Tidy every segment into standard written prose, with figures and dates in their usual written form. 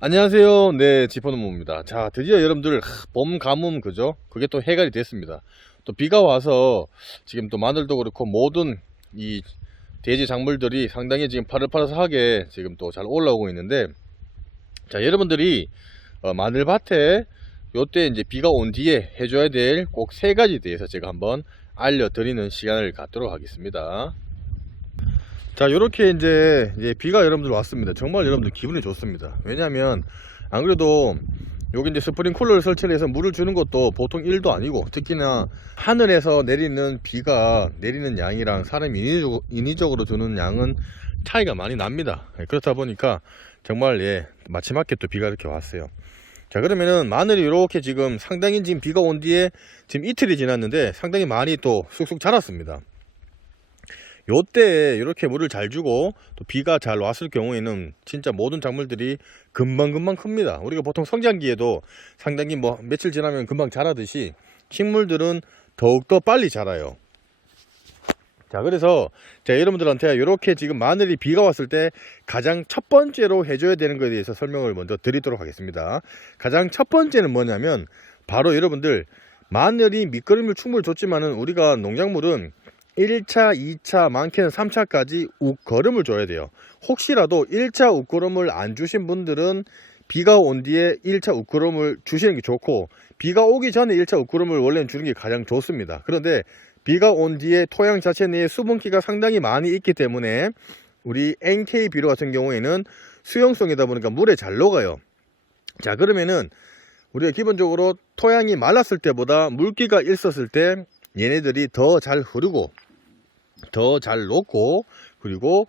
안녕하세요. 네, 지포노모입니다. 자, 드디어 여러분들 봄 가뭄 그죠? 그게 또 해결이 됐습니다. 또 비가 와서 지금 또 마늘도 그렇고 모든 이 돼지 작물들이 상당히 지금 파릇파릇하게 지금 또 잘 올라오고 있는데, 자, 여러분들이 마늘밭에 요때 이제 비가 온 뒤에 해줘야 될 꼭 세 가지 대해서 제가 한번 알려드리는 시간을 갖도록 하겠습니다. 자, 요렇게 이제 비가 여러분들 왔습니다. 정말 여러분들 기분이 좋습니다. 왜냐하면 안 그래도 여기 이제 스프링쿨러를 설치를 해서 물을 주는 것도 보통 일도 아니고, 특히나 하늘에서 내리는 비가 내리는 양이랑 사람이 인위적으로 주는 양은 차이가 많이 납니다. 그렇다 보니까 정말 마지막에 또 비가 이렇게 왔어요. 자, 그러면은 마늘이 이렇게 지금 상당히 지금 비가 온 뒤에 지금 이틀이 지났는데 상당히 많이 또 쑥쑥 자랐습니다. 요때 이렇게 물을 잘 주고 또 비가 잘 왔을 경우에는 진짜 모든 작물들이 금방금방 큽니다. 우리가 보통 성장기에도 상당히 뭐 며칠 지나면 금방 자라듯이 식물들은 더욱더 빨리 자라요. 자, 그래서 제가 여러분들한테 이렇게 지금 마늘이 비가 왔을 때 가장 첫 번째로 해줘야 되는 것에 대해서 설명을 먼저 드리도록 하겠습니다. 가장 첫 번째는 뭐냐면 바로 여러분들, 마늘이 밑거름을 충분히 줬지만은 우리가 농작물은 1차, 2차, 많게는 3차까지 웃거름을 줘야 돼요. 혹시라도 1차 웃거름을 안 주신 분들은 비가 온 뒤에 1차 웃거름을 주시는 게 좋고, 비가 오기 전에 1차 웃거름을 원래는 주는 게 가장 좋습니다. 그런데 비가 온 뒤에 토양 자체 내에 수분기가 상당히 많이 있기 때문에 우리 NK 비료 같은 경우에는 수용성이다 보니까 물에 잘 녹아요. 자, 그러면은 우리가 기본적으로 토양이 말랐을 때보다 물기가 있었을 때 얘네들이 더 잘 흐르고 더 잘 녹고, 그리고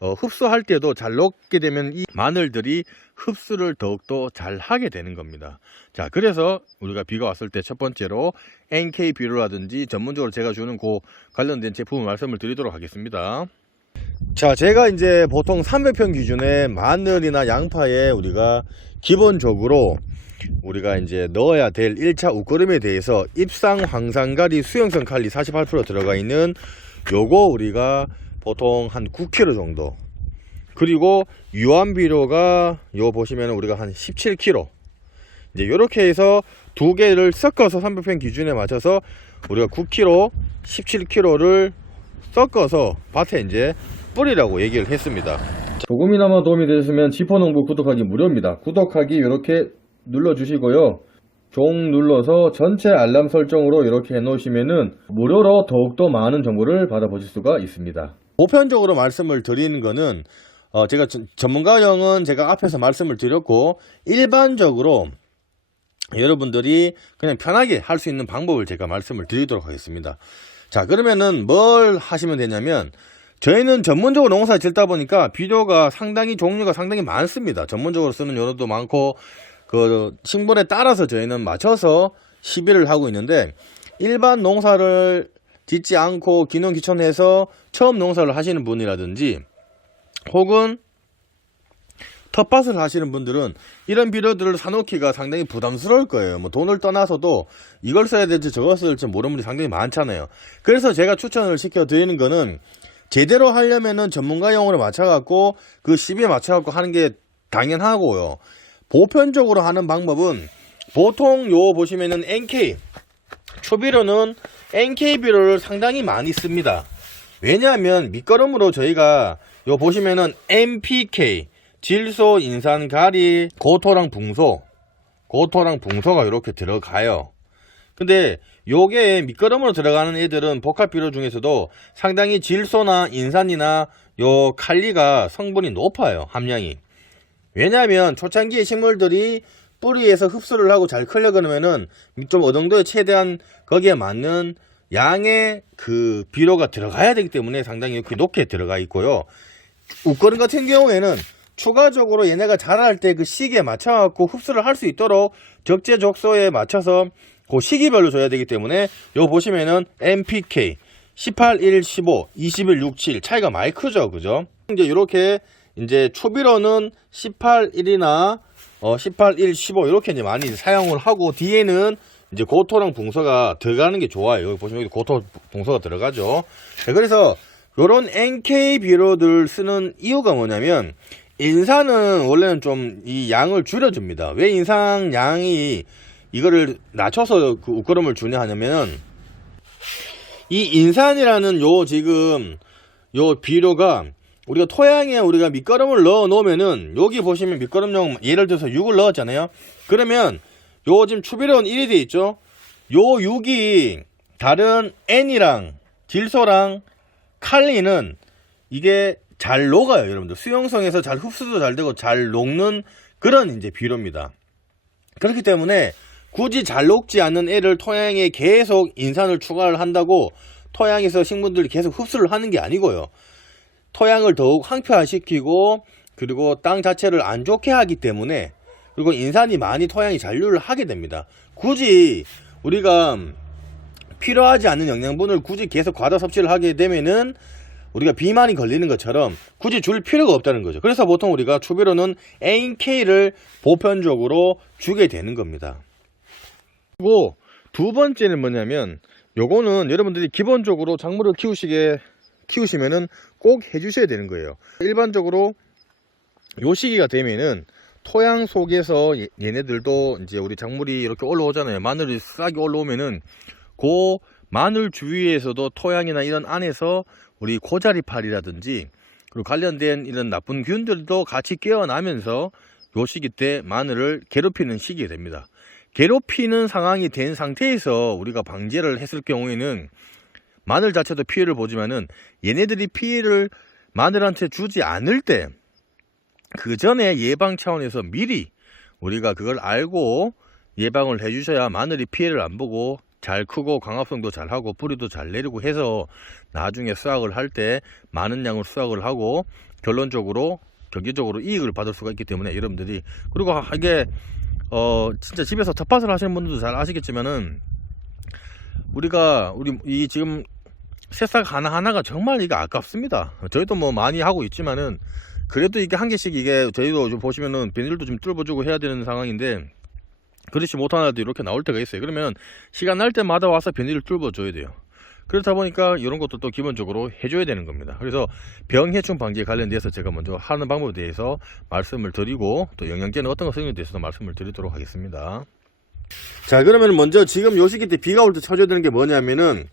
흡수할 때도 잘 녹게 되면 이 마늘들이 흡수를 더욱더 잘 하게 되는 겁니다. 자, 그래서 우리가 비가 왔을 때 첫 번째로 NK 비료라든지 전문적으로 제가 주는 그 관련된 제품을 말씀을 드리도록 하겠습니다. 자, 제가 이제 보통 300평 기준의 마늘이나 양파에 우리가 기본적으로 우리가 이제 넣어야 될 1차 웃거름에 대해서 입상 황산가리 수용성 칼리 48% 들어가 있는 요거 우리가 보통 한 9kg 정도, 그리고 유황비료가 요 보시면 우리가 한 17kg, 이제 요렇게 해서 두 개를 섞어서 300평 기준에 맞춰서 우리가 9kg 17kg를 섞어서 밭에 이제 뿌리라고 얘기를 했습니다. 조금이나마 도움이 되셨으면 지포농부 구독하기 무료입니다. 구독하기 이렇게 눌러주시고요, 종 눌러서 전체 알람 설정으로 이렇게 해놓으시면은 무료로 더욱더 많은 정보를 받아보실 수가 있습니다. 보편적으로 말씀을 드리는 거는 제가 전문가형은 제가 앞에서 말씀을 드렸고, 일반적으로 여러분들이 그냥 편하게 할 수 있는 방법을 제가 말씀을 드리도록 하겠습니다. 자, 그러면은 뭘 하시면 되냐면, 저희는 전문적으로 농사 짓다 보니까 비료가 상당히 종류가 상당히 많습니다. 전문적으로 쓰는 요로도 많고, 그 식물에 따라서 저희는 맞춰서 시비를 하고 있는데, 일반 농사를 짓지 않고 귀농귀촌해서 처음 농사를 하시는 분이라든지 혹은 텃밭을 하시는 분들은 이런 비료들을 사놓기가 상당히 부담스러울 거예요. 뭐 돈을 떠나서도 이걸 써야 될지 저걸 써야 될지 모르는 분이 상당히 많잖아요. 그래서 제가 추천을 시켜 드리는 거는, 제대로 하려면은 전문가용으로 맞춰갖고 그 시비에 맞춰갖고 하는 게 당연하고요. 보편적으로 하는 방법은 보통 요 보시면은 NK 초비료는 NK 비료를 상당히 많이 씁니다. 왜냐하면 밑거름으로 저희가 요 보시면은 NPK 질소, 인산, 가리, 고토랑 붕소가 이렇게 들어가요. 근데 요게 밑거름으로 들어가는 애들은 복합 비료 중에서도 상당히 질소나 인산이나 요 칼리가 성분이 높아요, 함량이. 왜냐하면 초창기에 식물들이 뿌리에서 흡수를 하고 잘 크려고 하면은 좀 어느 정도의 최대한 거기에 맞는 양의 그 비료가 들어가야 되기 때문에 상당히 이렇게 높게 들어가 있고요. 웃거름 같은 경우에는 추가적으로 얘네가 자랄 때 그 시기에 맞춰 갖고 흡수를 할 수 있도록 적재적소에 맞춰서 그 시기별로 줘야 되기 때문에 요 보시면은 NPK 18, 1, 15, 21, 6, 7 차이가 많이 크죠, 그죠? 이제 이렇게 이제 초비료는 18, 1이나 18, 1, 15 이렇게 이제 많이 사용을 하고, 뒤에는 이제 고토랑 붕소가 들어가는 게 좋아요. 여기 보시면 고토 붕소가 들어가죠. 그래서 요런 NK 비료들 쓰는 이유가 뭐냐면, 인산은 원래는 좀 이 양을 줄여줍니다. 왜 인산 양이 이거를 낮춰서 그 우끄럼을 주냐 하냐면, 이 인산이라는 요 지금 요 비료가 우리가 토양에 우리가 밑거름을 넣어 놓으면은, 여기 보시면 밑거름용 예를 들어서 6을 넣었잖아요. 그러면 요 지금 추비료는 1이 돼 있죠. 요 6이 다른 N이랑 질소랑 칼리는 이게 잘 녹아요, 여러분들. 수용성에서 잘 흡수도 잘 되고 잘 녹는 그런 이제 비료입니다. 그렇기 때문에 굳이 잘 녹지 않는 애를 토양에 계속 인산을 추가를 한다고 토양에서 식물들이 계속 흡수를 하는 게 아니고요. 토양을 더욱 황폐화시키고, 그리고 땅 자체를 안 좋게 하기 때문에, 그리고 인산이 많이 토양에 잔류를 하게 됩니다. 굳이 우리가 필요하지 않는 영양분을 굳이 계속 과다 섭취를 하게 되면은 우리가 비만이 걸리는 것처럼 굳이 줄 필요가 없다는 거죠. 그래서 보통 우리가 추비료는 NK를 보편적으로 주게 되는 겁니다. 그리고 두 번째는 뭐냐면, 요거는 여러분들이 기본적으로 작물을 키우시면은 꼭 해주셔야 되는 거예요. 일반적으로 요 시기가 되면은 토양 속에서 얘네들도 이제 우리 작물이 이렇게 올라오잖아요. 마늘이 싹이 올라오면은 그 마늘 주위에서도 토양이나 이런 안에서 우리 고자리팔이라든지 그리고 관련된 이런 나쁜 균들도 같이 깨어나면서 요 시기 때 마늘을 괴롭히는 시기가 됩니다. 괴롭히는 상황이 된 상태에서 우리가 방제를 했을 경우에는 마늘 자체도 피해를 보지만은, 얘네들이 피해를 마늘한테 주지 않을 때 그 전에 예방 차원에서 미리 우리가 그걸 알고 예방을 해 주셔야 마늘이 피해를 안 보고 잘 크고 광합성도 잘하고 뿌리도 잘 내리고 해서 나중에 수확을 할 때 많은 양을 수확을 하고 결론적으로 경제적으로 이익을 받을 수가 있기 때문에, 여러분들이, 그리고 이게 진짜 집에서 텃밭을 하시는 분들도 잘 아시겠지만은, 우리 이 지금 새싹 하나하나가 정말 이게 아깝습니다. 저희도 뭐 많이 하고 있지만은, 그래도 이게 한 개씩, 이게 저희도 좀 보시면은 비닐도 좀 뚫어주고 해야 되는 상황인데, 그렇지 못하나도 이렇게 나올 때가 있어요. 그러면 시간 날 때마다 와서 비닐을 뚫어줘야 돼요. 그렇다 보니까 이런 것도 또 기본적으로 해줘야 되는 겁니다. 그래서 병해충 방지에 관련돼서 제가 먼저 하는 방법에 대해서 말씀을 드리고, 또 영양제는 어떤 거 쓰는지에 대해서도 말씀을 드리도록 하겠습니다. 자, 그러면 먼저 지금 요 시기 때 비가 올 때 쳐줘야 되는 게 뭐냐면은,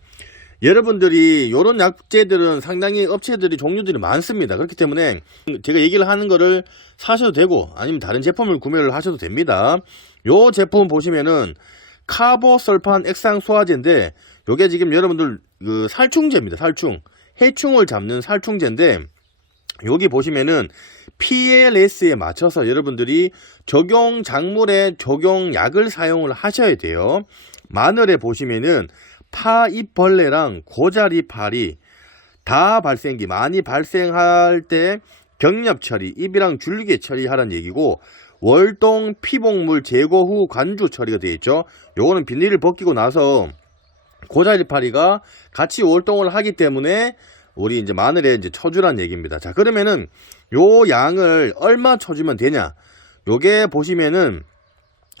여러분들이 요런 약재들은 상당히 업체들이 종류들이 많습니다. 그렇기 때문에 제가 얘기를 하는 거를 사셔도 되고 아니면 다른 제품을 구매를 하셔도 됩니다. 요 제품 보시면은 카보설판 액상소화제인데, 요게 지금 여러분들 그 살충제입니다. 해충을 잡는 살충제인데, 여기 보시면은 PLS에 맞춰서 여러분들이 적용 작물에 적용약을 사용을 하셔야 돼요. 마늘에 보시면은 파잎벌레랑 고자리파리 다 많이 발생할 때 병렵 처리, 잎이랑 줄기 처리하라는 얘기고, 월동 피복물 제거 후 관주 처리가 되어 있죠. 요거는 비닐을 벗기고 나서 고자리파리가 같이 월동을 하기 때문에 우리 이제 마늘에 이제 쳐주란 얘기입니다. 자, 그러면은 요 양을 얼마 쳐주면 되냐? 요게 보시면은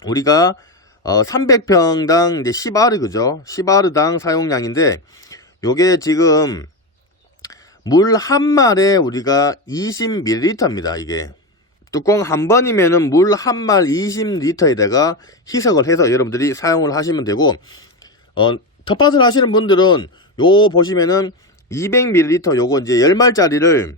우리가 300평당 이제 10아르, 그죠? 10아르당 사용량인데, 요게 지금 물 한 말에 우리가 20ml입니다. 이게 뚜껑 한 번이면은 물 한 말 20리터에다가 희석을 해서 여러분들이 사용을 하시면 되고, 텃밭을 하시는 분들은 요 보시면은 200ml 요거 이제 10말짜리를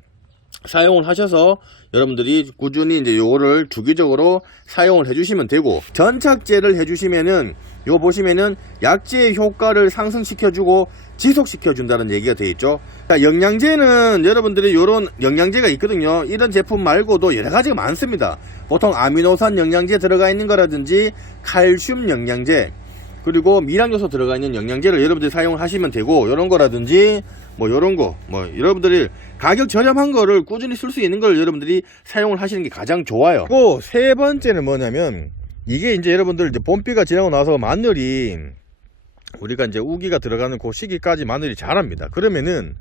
사용을 하셔서 여러분들이 꾸준히 이제 요거를 주기적으로 사용을 해주시면 되고, 전착제를 해주시면은 요 보시면은 약제의 효과를 상승시켜주고 지속시켜준다는 얘기가 되어 있죠. 자, 영양제는 여러분들이 요런 영양제가 있거든요. 이런 제품 말고도 여러 가지가 많습니다. 보통 아미노산 영양제 들어가 있는 거라든지 칼슘 영양제, 그리고 미량요소 들어가 있는 영양제를 여러분들이 사용을 하시면 되고, 요런 거라든지 뭐 요런 거, 뭐 여러분들이 가격 저렴한 거를 꾸준히 쓸 수 있는 걸 여러분들이 사용을 하시는 게 가장 좋아요. 그리고 세 번째는 뭐냐면, 이게 이제 여러분들 이제 봄비가 지나고 나서 마늘이 우리가 이제 우기가 들어가는 그 시기까지 마늘이 자랍니다. 그러면은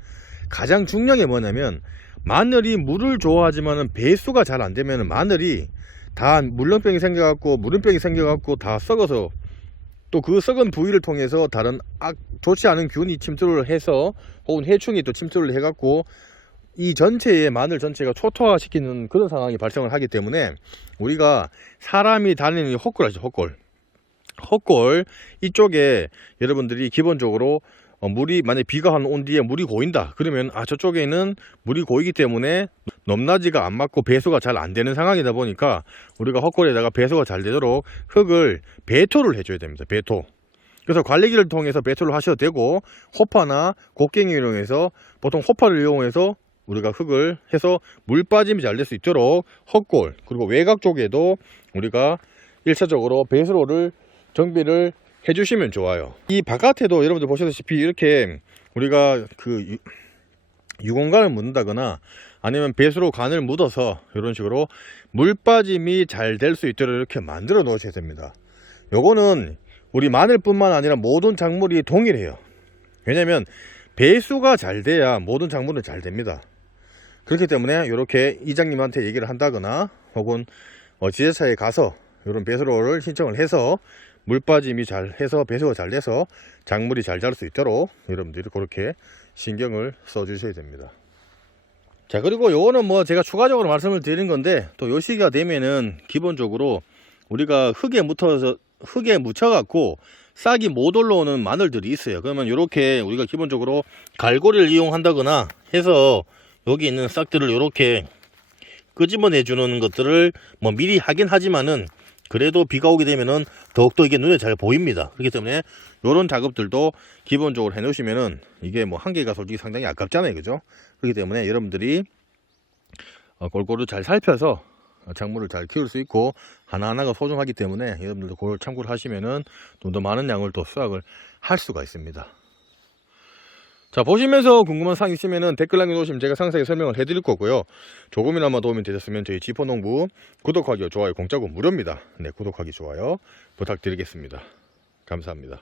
가장 중요한 게 뭐냐면, 마늘이 물을 좋아하지만은 배수가 잘 안 되면은 마늘이 다 물렁병이 생겨갖고 무름병이 생겨갖고 다 썩어서, 또 그 썩은 부위를 통해서 다른 좋지 않은 균이 침투를 해서, 혹은 해충이 또 침투를 해갖고 이 전체의 마늘 전체가 초토화시키는 그런 상황이 발생을 하기 때문에 우리가 사람이 다니는 이 헛골 아시죠? 헛골 이쪽에 여러분들이 기본적으로 물이 만약에 비가 한 온 뒤에 물이 고인다 그러면 저쪽에는 물이 고이기 때문에 넘나지가 안 맞고 배수가 잘 안 되는 상황이다 보니까 우리가 헛골에다가 배수가 잘 되도록 흙을 배토를 해줘야 됩니다. 배토. 그래서 관리기를 통해서 배토를 하셔도 되고 호파나 곡괭이를 이용해서 보통 호파를 이용해서 우리가 흙을 해서 물 빠짐이 잘 될 수 있도록 헛골 그리고 외곽 쪽에도 우리가 1차적으로 배수로를 정비를 해주시면 좋아요. 이 바깥에도 여러분들 보시다시피 이렇게 우리가 그 유공간을 묻는다거나 아니면 배수로 간을 묻어서 이런 식으로 물 빠짐이 잘 될 수 있도록 이렇게 만들어 놓으셔야 됩니다. 요거는 우리 마늘뿐만 아니라 모든 작물이 동일해요. 왜냐면 배수가 잘 돼야 모든 작물은 잘 됩니다. 그렇기 때문에 이렇게 이장님한테 얘기를 한다거나 혹은 지자체에 가서 이런 배수로를 신청을 해서 물 빠짐이 잘 해서 배수가 잘 돼서 작물이 잘 자랄 수 있도록 여러분들이 그렇게 신경을 써 주셔야 됩니다. 자, 그리고 요거는 뭐 제가 추가적으로 말씀을 드린 건데 또 요 시기가 되면은 기본적으로 우리가 흙에 묻혀 갖고 싹이 못 올라오는 마늘들이 있어요. 그러면 이렇게 우리가 기본적으로 갈고리를 이용한다거나 해서 여기 있는 싹들을 이렇게 끄집어내 주는 것들을 뭐 미리 하긴 하지만은 그래도 비가 오게 되면은 더욱더 이게 눈에 잘 보입니다. 그렇기 때문에 이런 작업들도 기본적으로 해 놓으시면은 이게 뭐 한 개가 솔직히 상당히 아깝잖아요. 그죠? 그렇기 때문에 여러분들이 골고루 잘 살펴서 작물을 잘 키울 수 있고 하나하나가 소중하기 때문에 여러분들도 그걸 참고를 하시면은 좀 더 많은 양을 또 수확을 할 수가 있습니다. 자, 보시면서 궁금한 사항 있으면은 댓글 남겨놓으시면 제가 상세하게 설명을 해드릴 거고요. 조금이나마 도움이 되셨으면 저희 지포농부 구독하기, 좋아요 공짜고 무료입니다. 네, 구독하기, 좋아요 부탁드리겠습니다. 감사합니다.